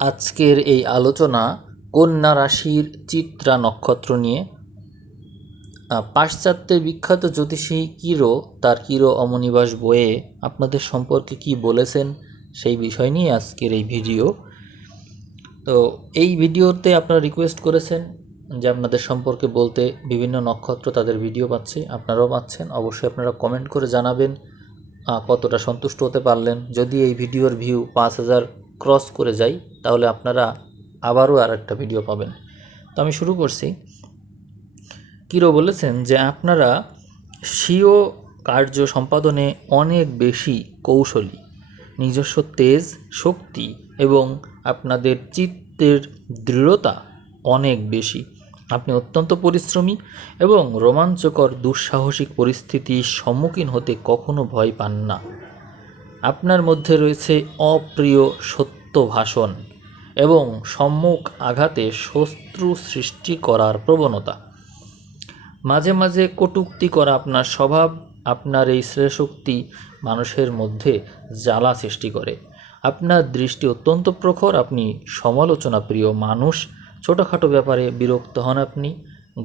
আজকের এই আলোচনা কন্যা রাশির চিত্রা নক্ষত্র নিয়ে। পাশ্চাত্যের বিখ্যাত জ্যোতিষী কিরো তার কিরো অমনিবাস বইয়ে আপনাদের সম্পর্কে কি বলেছেন সেই বিষয় নিয়ে আজকের এই ভিডিও। তো এই ভিডিওতে আপনারা রিকোয়েস্ট করেছেন যে আপনাদের সম্পর্কে বলতে, বিভিন্ন নক্ষত্র তাদের ভিডিও পাচ্ছি, আপনারাও পাচ্ছেন। অবশ্যই আপনারা কমেন্ট করে জানাবেন কতটা সন্তুষ্ট হতে পারলেন। যদি এই ভিডিওর ভিউ 5000 ক্রস করে যায় তাহলে আপনারা আবারও আর একটা ভিডিও পাবেন। তো আমি শুরু করছি। কিরো বলেছেন যে আপনারা স্বীয় কার্য সম্পাদনে অনেক বেশি কৌশলী, নিজস্ব তেজ, শক্তি এবং আপনাদের চিত্তের দৃঢ়তা অনেক বেশি। আপনি অত্যন্ত পরিশ্রমী এবং রোমাঞ্চকর দুঃসাহসিক পরিস্থিতির সম্মুখীন হতে কখনো ভয় পান না। আপনার মধ্যে রয়েছে অপ্রিয় সত্য ভাষণ এবং সম্মুখ আঘাতে শত্রু সৃষ্টি করার প্রবণতা। মাঝে মাঝে কটূক্তি করা আপনার স্বভাব। আপনার এই শ্রেয়শক্তি মানুষের মধ্যে জ্বালা সৃষ্টি করে। আপনার দৃষ্টি অত্যন্ত প্রখর। আপনি সমালোচনা প্রিয় মানুষ। ছোটোখাটো ব্যাপারে বিরক্ত হন আপনি।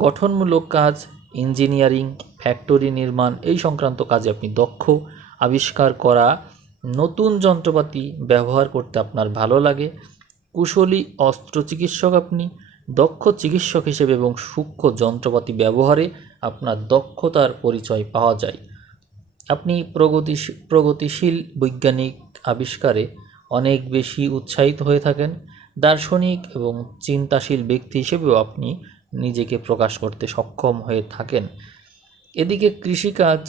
গঠনমূলক কাজ, ইঞ্জিনিয়ারিং, ফ্যাক্টরি নির্মাণ এই সংক্রান্ত কাজে আপনি দক্ষ। আবিষ্কার করা নতুন যন্ত্রপাতি ব্যবহার করতে আপনার ভালো লাগে। কুশলী অস্ত্র চিকিৎসক আপনি। দক্ষ চিকিৎসক হিসেবে এবং সূক্ষ্ম যন্ত্রপাতি ব্যবহারে আপনার দক্ষতার পরিচয় পাওয়া যায়। আপনি প্রগতিশীল বৈজ্ঞানিক আবিষ্কারে অনেক বেশি উৎসাহিত হয়ে থাকেন। দার্শনিক এবং চিন্তাশীল ব্যক্তি হিসেবেও আপনি নিজেকে প্রকাশ করতে সক্ষম হয়ে থাকেন। এদিকে কৃষিকাজ,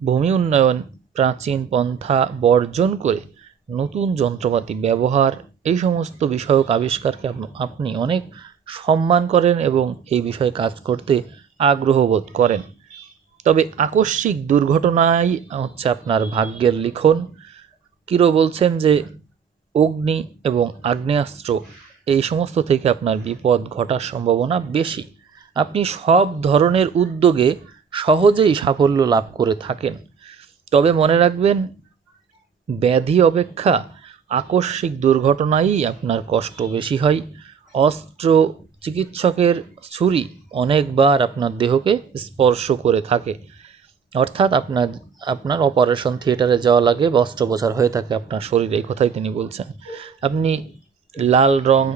ভূমি উন্নয়ন, প্রাচীন পন্থা বর্জন করে নতুন যন্ত্রপাতি ব্যবহার এই সমস্ত বিষয়ক আবিষ্কারকে আপনি অনেক সম্মান করেন এবং এই বিষয়ে কাজ করতে আগ্রহ বোধ করেন। তবে আকস্মিক দুর্ঘটনাই হচ্ছে আপনার ভাগ্যের লিখন। কিরো বলছেন যে অগ্নি এবং আগ্নেয়াস্ত্র এই সমস্ত থেকে আপনার বিপদ ঘটার সম্ভাবনা বেশি। আপনি সব ধরনের উদ্যোগে সহজেই সাফল্য লাভ করে থাকেন। তবে মনে রাখবেন, ব্যাধি অপেক্ষা আকস্মিক দুর্ঘটনাই আপনার কষ্ট বেশি হয়। অস্ত্র চিকিৎসকের ছুরি অনেকবার আপনার দেহকে স্পর্শ করে থাকে, অর্থাৎ আপনার অপারেশন থিয়েটারে যাওয়া লাগে বা অস্ত্রোপচার হয়ে থাকে আপনার শরীরে, এই কথাই তিনি বলছেন। আপনি লাল রং,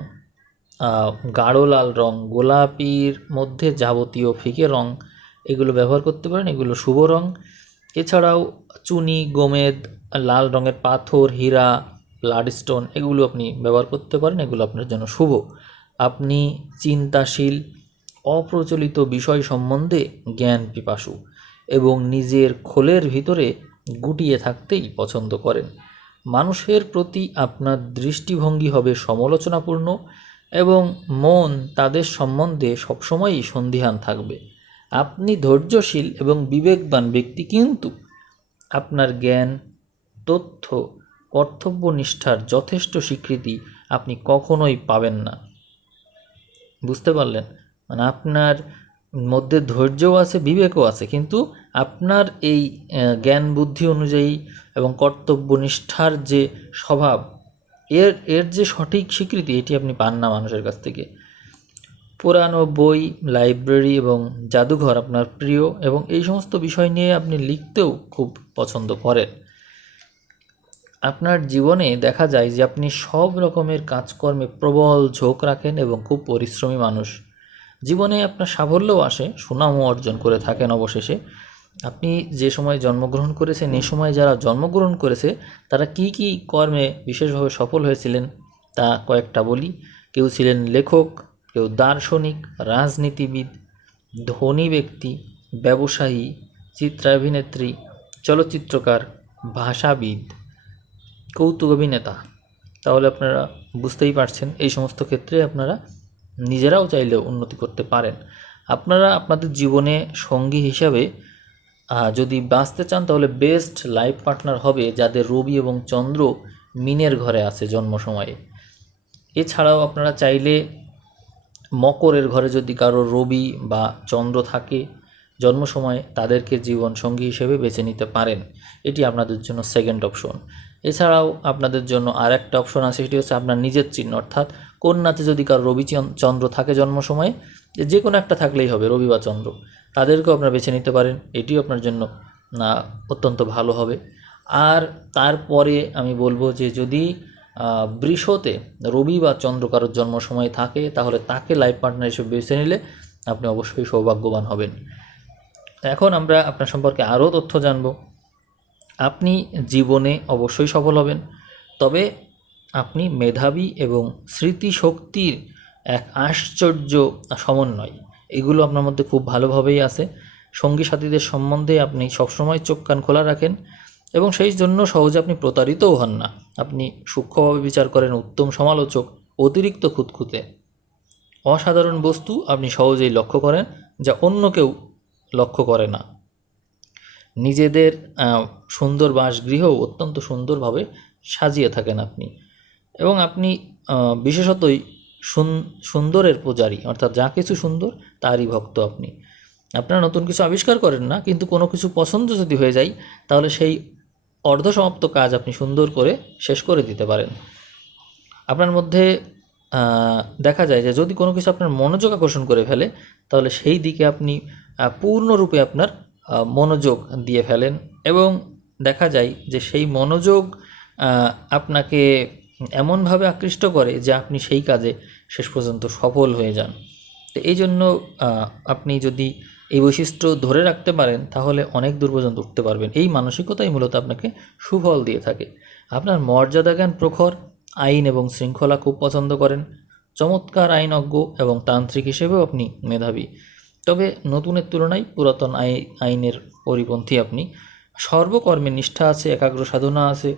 গাঢ় লাল রং, গোলাপির মধ্যে যাবতীয় ফিকে রং এগুলো ব্যবহার করতে পারেন, এগুলো শুভ রং। এছাড়াও চুনি, গোমেদ, লাল রঙের পাথর, হীরা, ব্লাডস্টোন এগুলো আপনি ব্যবহার করতে পারেন, এগুলো আপনার জন্য শুভ। আপনি চিন্তাশীল, অপ্রচলিত বিষয় সম্বন্ধে জ্ঞান পিপাসু এবং নিজের খোলের ভিতরে গুটিয়ে থাকতেই পছন্দ করেন। মানুষের প্রতি আপনার দৃষ্টিভঙ্গি হবে সমালোচনাপূর্ণ এবং মন তাদের সম্বন্ধে সবসময়ই সন্দিহান থাকবে। আপনি ধৈর্যশীল এবং বিবেকবান ব্যক্তি, কিন্তু আপনার জ্ঞান, তথ্য, কর্তব্যনিষ্ঠার যথেষ্ট স্বীকৃতি আপনি কখনোই পাবেন না। বুঝতে পারলেন? মানে আপনার মধ্যে ধৈর্যও আছে, বিবেকও আছে, কিন্তু আপনার এই জ্ঞান বুদ্ধি অনুযায়ী এবং কর্তব্যনিষ্ঠার যে স্বভাব, এর যে সঠিক স্বীকৃতি এটি আপনি পান না মানুষের কাছ থেকে। পুরানো বই, লাইব্রেরি এবং জাদুঘর আপনার প্রিয় এবং এই সমস্ত বিষয় নিয়ে আপনি লিখতেও খুব পছন্দ করেন। আপনার জীবনে দেখা যায় যে আপনি সব রকমের কাজকর্মে প্রবল ঝোঁক রাখেন এবং খুব পরিশ্রমী মানুষ। জীবনে আপনার সাফল্যও আসে, সুনামও অর্জন করে থাকেন অবশেষে। আপনি যে সময় জন্মগ্রহণ করেছেন, এই সময় যারা জন্মগ্রহণ করেছে তারা কি কি কর্মে বিশেষভাবে সফল হয়েছিলেন তা কয়েকটা বলি। কেউ ছিলেন লেখক, কেউ দার্শনিক, রাজনীতিবিদ, ধনী ব্যক্তি, ব্যবসায়ী, চিত্রাভিনেত্রী, চলচ্চিত্রকার, ভাষাবিদ, কৌতুক অভিনেতা। তাহলে আপনারা বুঝতেই পারছেন এই সমস্ত ক্ষেত্রে আপনারা নিজেরাও চাইলেও উন্নতি করতে পারেন। আপনারা আপনাদের জীবনে সঙ্গী হিসাবে যদি বাঁচতে চান তাহলে বেস্ট লাইফ পার্টনার হবে যাদের রবি এবং চন্দ্র মিনের ঘরে আছে জন্ম সময়ে। এছাড়াও আপনারা চাইলে মকরের ঘরে যদি কারো রবি বা চন্দ্র থাকে জন্ম সময়ে, তাদেরকে জীবন সঙ্গী হিসেবে বেছে নিতে পারেন। এটি আপনাদের জন্য সেকেন্ড অপশন। এছাড়াও আপনাদের জন্য আর একটা অপশন আছে, সেটি হচ্ছে আপনার নিজের চিহ্ন, অর্থাৎ কন্যাতে যদি কারো রবি চন্দ্র থাকে জন্ম সময়ে, যে কোনো একটা থাকলেই হবে, রবি বা চন্দ্র, তাদেরকেও আপনারা বেছে নিতে পারেন, এটিও আপনার জন্য অত্যন্ত ভালো হবে। আর তারপরে আমি বলবো যে যদি বৃষতে রবি বা চন্দ্র কারোর জন্ম সময় থাকে, তাহলে তাকে লাইফ পার্টনার হিসেবে বেছে নিলে আপনি অবশ্যই সৌভাগ্যবান হবেন। এখন আমরা আপনার সম্পর্কে আরও তথ্য জানব। আপনি জীবনে অবশ্যই সফল হবেন, তবে আপনি মেধাবী এবং স্মৃতিশক্তির এক আশ্চর্য সমন্বয়, এগুলো আপনার মধ্যে খুব ভালোভাবেই আছে। সঙ্গী সাথীদের সম্বন্ধে আপনি সবসময় চোখ কান খোলা রাখেন এবং সেই জন্য সহজে আপনি প্রতারিতও হন না। আপনি সূক্ষ্মভাবে বিচার করেন, উত্তম সমালোচক, অতিরিক্ত খুঁতখুঁতে। অসাধারণ বস্তু আপনি সহজেই লক্ষ্য করেন, যা অন্য কেউ লক্ষ্য করে না। নিজেদের সুন্দর বাসগৃহও অত্যন্ত সুন্দরভাবে সাজিয়ে থাকেন আপনি, এবং আপনি বিশেষতই সুন্দরের পূজারী, অর্থাৎ যা কিছু সুন্দর তারই ভক্ত আপনি। আপনারা নতুন কিছু আবিষ্কার করেন না, কিন্তু কোনো কিছু পছন্দ যদি হয়ে যায়, তাহলে সেই অর্ধসমাপ্ত কাজ আপনি সুন্দর করে শেষ করে দিতে পারেন। আপনার মধ্যে দেখা যায় যে যদি কোনো কিছু আপনার মনোযোগ আকর্ষণ করে ফেলে, তাহলে সেই দিকে আপনি পূর্ণরূপে আপনার মনোযোগ দিয়ে ফেলেন, এবং দেখা যায় যে সেই মনোযোগ আপনাকে এমনভাবে আকৃষ্ট করে যে আপনি সেই কাজে শেষ পর্যন্ত সফল হয়ে যান। তো এই জন্য আপনি যদি এই বৈশিষ্ট্য ধরে রাখতে পারেন, তাহলে অনেক দূর পর্যন্ত উঠতে পারবেন। এই মানসিকতাই মূলত আপনাকে সুফল দিয়ে থাকে। আপনার মর্যাদা জ্ঞান প্রখর, আইন এবং শৃঙ্খলা খুব পছন্দ করেন, চমৎকার আইনজ্ঞ এবং তান্ত্রিক হিসেবেও আপনি মেধাবী। তবে নতুনের তুলনায় পুরাতন আইনের পরিপন্থী আপনি। সর্বকর্মে নিষ্ঠা আছে, একাগ্র সাধনা আছে,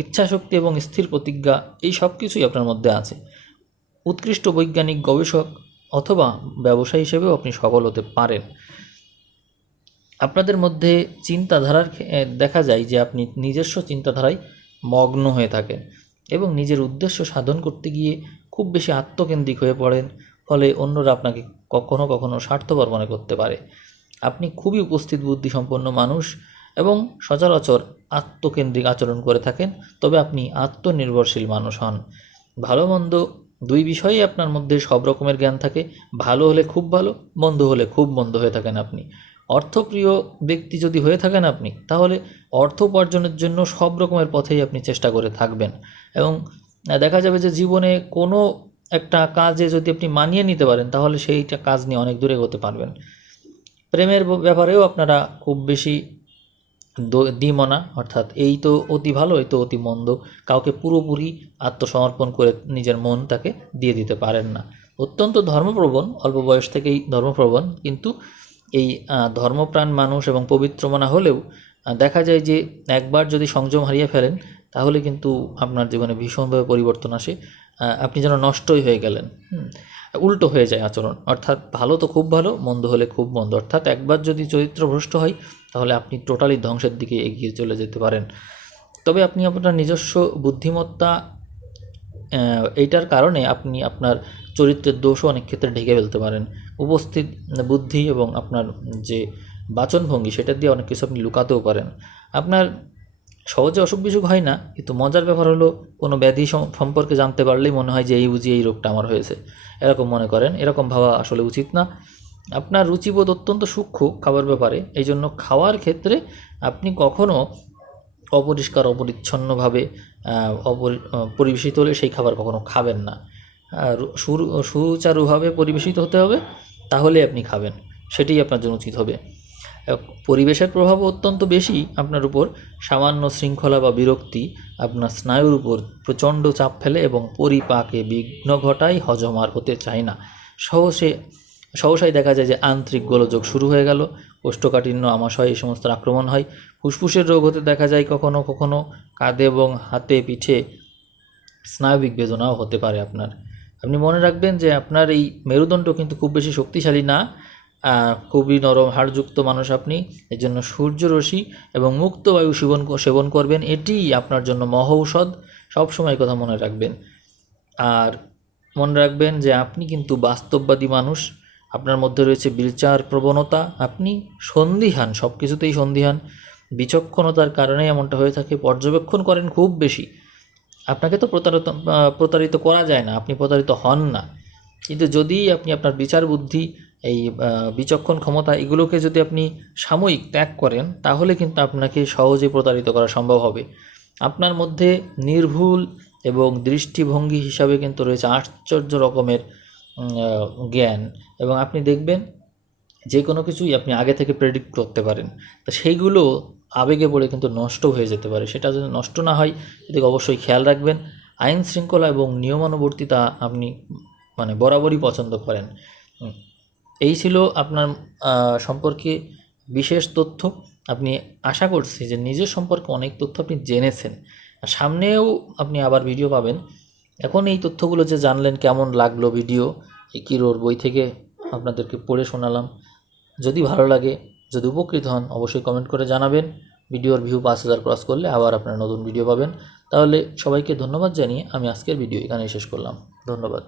ইচ্ছাশক্তি এবং স্থির প্রতিজ্ঞা, এই সব কিছুই আপনার মধ্যে আছে। উৎকৃষ্ট বৈজ্ঞানিক গবেষক অথবা ব্যবসায়ী হিসেবেও আপনি সফল হতে পারেন। আপনাদের মধ্যে চিন্তাধারার দেখা যায় যে আপনি নিজস্ব চিন্তাধারায় মগ্ন হয়ে থাকেন এবং নিজের উদ্দেশ্য সাধন করতে গিয়ে খুব বেশি আত্মকেন্দ্রিক হয়ে পড়েন, ফলে অন্যরা আপনাকে কখনো কখনো স্বার্থপর মনে করতে পারে। আপনি খুবই উপস্থিত বুদ্ধিসম্পন্ন মানুষ এবং সচরাচর আত্মকেন্দ্রিক আচরণ করে থাকেন, তবে আপনি আত্মনির্ভরশীল মানুষ হন। ভালো মন্দ দুই বিষয়েই আপনার মধ্যে সব রকমের জ্ঞান থাকে। ভালো হলে খুব ভালো, মন্দ হলে খুব মন্দ হয়ে থাকেন আপনি। অর্থপ্রিয় ব্যক্তি যদি হয়ে থাকেন আপনি, তাহলে অর্থ উপার্জনের জন্য সব রকমের পথেই আপনি চেষ্টা করে থাকবেন, এবং দেখা যাবে যে জীবনে কোনো একটা কাজে যদি আপনি মানিয়ে নিতে পারেন, তাহলে সেইটা কাজ নিয়ে অনেক দূরে এগোতে পারবেন। প্রেমের ব্যাপারেও আপনারা খুব বেশি দ্বিমনা, অর্থাৎ এই তো অতি ভালো, এই তো অতি মন্দ, কাউকে পুরোপুরি আত্মসমর্পণ করে নিজের মন তাকে দিয়ে দিতে পারেন না। অত্যন্ত ধর্মপ্রবণ, অল্প বয়স থেকেই ধর্মপ্রবণ, কিন্তু এই ধর্মপ্রাণ মানুষ এবং পবিত্র মনা হলেও দেখা যায় যে একবার যদি সংযম হারিয়ে ফেলেন, তাহলে কিন্তু আপনার জীবনে ভীষণভাবে পরিবর্তন আসে। আপনি যেন নষ্টই হয়ে গেলেন, উল্টো হয়ে যায় আচরণ, অর্থাৎ ভালো তো খুব ভালো, মন্দ হলে খুব মন্দ, অর্থাৎ একবার যদি চরিত্র ভ্রষ্ট হয়, তাহলে আপনি টোটালি ধ্বংসের দিকে এগিয়ে চলে যেতে পারেন। তবে আপনি আপনার নিজস্ব বুদ্ধিমত্তা, এইটার কারণে আপনি আপনার চরিত্রের দোষও অনেক ক্ষেত্রে ঢেকে ফেলতে পারেন। উপস্থিত বুদ্ধি এবং আপনার যে বাচনভঙ্গি, সেটা দিয়ে অনেক কিছু আপনি লুকাতেও পারেন। আপনার সহজে অসুখ বিসুখ হয় না, কিন্তু মজার ব্যাপার হলো কোনো ব্যাধি সম্পর্কে জানতে পারলেই মনে হয় যে এই বুঝি এই রোগটা আমার হয়েছে, এরকম মনে করেন। এরকম ভাবা আসলে উচিত না। আপনার রুচিবোধ অত্যন্ত সূক্ষ্ম খাবার ব্যাপারে, এই জন্য খাওয়ার ক্ষেত্রে আপনি কখনও অপরিষ্কার অপরিচ্ছন্নভাবে পরিবেশিত হলে সেই খাবার কখনো খাবেন না। সুচারুভাবে পরিবেশিত হতে হবে, তাহলে আপনি খাবেন, সেটাই আপনার জন্য উচিত হবে। পরিবেশের প্রভাবও অত্যন্ত বেশি আপনার উপর। সামান্য শৃঙ্খলা বা বিরক্তি আপনার স্নায়ুর উপর প্রচণ্ড চাপ ফেলে এবং পরিপাকে বিঘ্ন ঘটায়, হজম আর হতে চায় না। সহসাই দেখা যায় যে আন্ত্রিক গোলযোগ শুরু হয়ে গেল, কোষ্ঠকাঠিন্য, আমাশয়, এই সমস্ত আক্রমণ হয়। ফুসফুসের রোগ হতে দেখা যায় কখনো কখনো, কাঁধে এবং হাতে পিঠে স্নায়বিক বেদনাও হতে পারে আপনার। আপনি মনে রাখবেন যে আপনার এই মেরুদণ্ড কিন্তু খুব বেশি শক্তিশালী না, খুবই নরম হাড়যুক্ত মানুষ আপনি। এই জন্য সূর্যরশ্মি এবং মুক্ত বায়ু সেবন করবেন, এটিই আপনার জন্য মহৌষধ। সবসময় কথা মনে রাখবেন। আর মনে রাখবেন যে আপনি কিন্তু বাস্তববাদী মানুষ, আপনার মধ্যে রয়েছে বিচার প্রবণতা, আপনি সন্দিহান, সব কিছুতেই সন্দিহান। বিচক্ষণতার কারণে এমনটা হয়ে থাকে। পর্যবেক্ষণ করেন খুব বেশি, আপনাকে তো প্রতারিত করা যায় না, আপনি প্রতারিত হন না, কিন্তু যদি আপনি আপনার বিচার বুদ্ধি, এই বিচক্ষণ ক্ষমতা, এগুলোকে যদি আপনি সাময়িক ত্যাগ করেন, তাহলে কিন্তু আপনাকে সহজে প্রতারিত করা সম্ভব হবে। আপনার মধ্যে নির্ভুল এবং দৃষ্টিভঙ্গি হিসাবে কিন্তু রয়েছে আশ্চর্য রকমের জ্ঞান, এবং আপনি দেখবেন যে কোনো কিছুই আপনি আগে থেকে প্রেডিক্ট করতে পারেন। তো সেইগুলো আবেগে পড়ে কিন্তু নষ্ট হয়ে যেতে পারে। সেটা যেন নষ্ট না হয় এদিকে অবশ্যই খেয়াল রাখবেন। আইন শৃঙ্খলা এবং নিয়মানুবর্তিতা আপনি মানে বরাবরই পছন্দ করেন। এই ছিল আপনার সম্পর্কে বিশেষ তথ্য। আপনি আশা করছি যে নিজের সম্পর্কে অনেক তথ্য আপনি জেনেছেন, সামনেও আপনি আবার ভিডিও পাবেন। এখন এই তথ্যগুলো যে জানলেন, কেমন লাগলো ভিডিও, এই কিরোর বই থেকে আপনাদেরকে পড়ে শোনালাম। যদি ভালো লাগে, যদি উপকৃত হন, অবশ্যই কমেন্ট করে জানাবেন। ভিডিওর ভিউ 5000 ক্রস করলে আবার আপনারা নতুন ভিডিও পাবেন। তাহলে সবাইকে ধন্যবাদ জানিয়ে আমি আজকের ভিডিও এখানেই শেষ করলাম। ধন্যবাদ।